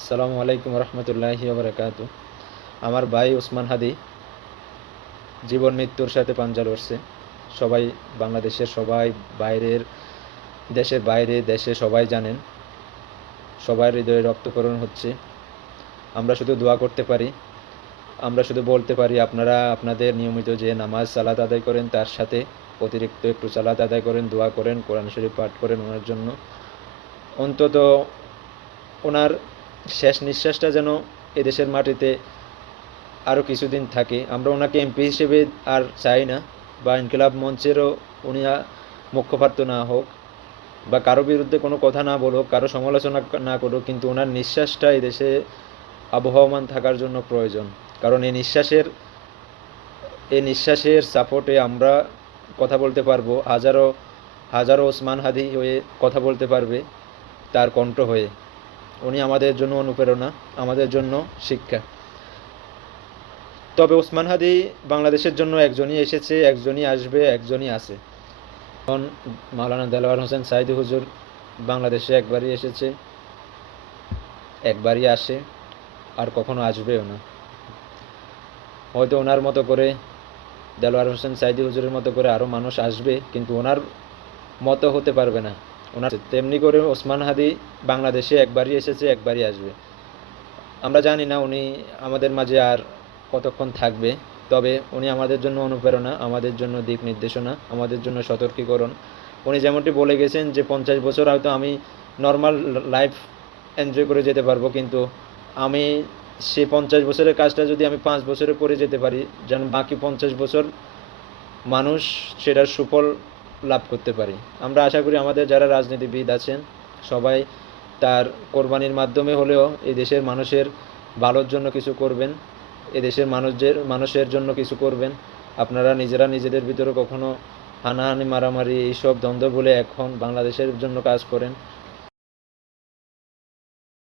আসসালামু আলাইকুম রহমতুল্লাহি বারাকাতু। আমার ভাই ওসমান হাদি জীবন মৃত্যুর সাথে পাঞ্জা লড়ছে। সবাই, বাংলাদেশের সবাই, বাইরের দেশের বাইরে দেশে সবাই জানেন। সবার হৃদয়ে রক্তক্ষরণ হচ্ছে। আমরা শুধু দোয়া করতে পারি, আমরা শুধু বলতে পারি আপনারা আপনাদের নিয়মিত যে নামাজ সালাত আদায় করেন তার সাথে অতিরিক্ত একটু সালাত আদায় করেন, দোয়া করেন, কোরআন শরীফ পাঠ করেন ওনার জন্য। অন্তত ওনার শেষ নিঃশ্বাসটা যেন এদেশের মাটিতে আরও কিছুদিন থাকে। আমরা ওনাকে এমপি হিসেবে আর চাই না, বা ইনকিলাব মঞ্চেরও উনি মুখপাত্র না হোক, বা কারো বিরুদ্ধে কোনো কথা না বলুক, কারো সমালোচনা না করুক, কিন্তু ওনার নিঃশ্বাসটা এই দেশে আবহাওয়ামান থাকার জন্য প্রয়োজন। কারণ এই নিঃশ্বাসের সাপোর্টে আমরা কথা বলতে পারবো, হাজারো হাজারো ওসমান হাদি হয়ে কথা বলতে পারবে তার কণ্ঠ হয়ে। উনি আমাদের জন্য অনুপ্রেরণা, আমাদের জন্য শিক্ষা। তবে ওসমান হাদি বাংলাদেশের জন্য একজনই এসেছে, একজনই আসবে, একজনই আছে। এখন মাওলানা দেলোয়ার হোসেন সাইদি হুজুর বাংলাদেশে একবারই এসেছে, একবারই আসে, আর কখনো আসবেও না। হয়তো ওনার মতো করে, দেলোয়ার হোসেন সাইদি হুজুরের মতো করে আরও মানুষ আসবে, কিন্তু ওনার মতো হতে পারবে না। ওনার তেমনি করে ওসমান হাদি বাংলাদেশে একবারই এসেছে, একবারই আসবে। আমরা জানি না উনি আমাদের মাঝে আর কতক্ষণ থাকবে, তবে উনি আমাদের জন্য অনুপ্রেরণা, আমাদের জন্য দিক নির্দেশনা, আমাদের জন্য সতর্কীকরণ। উনি যেমনটি বলে গেছেন যে 50 বছর হয়তো আমি নর্মাল লাইফ এনজয় করে যেতে পারবো, কিন্তু আমি সেই 50 বছরের কাজটা যদি আমি 5 বছরে করে যেতে পারি, যেন বাকি 50 বছর মানুষ সেটার সুফল লাভ করতে পারি। আমরা আশা করি আমাদের যারা রাজনীতিবিদ আছেন সবাই তার কোরবানির মাধ্যমে হলেও এই দেশের মানুষের ভালোর জন্য কিছু করবেন, এদেশের মানুষের জন্য কিছু করবেন। আপনারা নিজেরা নিজেদের ভিতরে কখনো হানাহানি মারামারি এইসব দ্বন্দ্ব বলে এখন বাংলাদেশের জন্য কাজ করেন।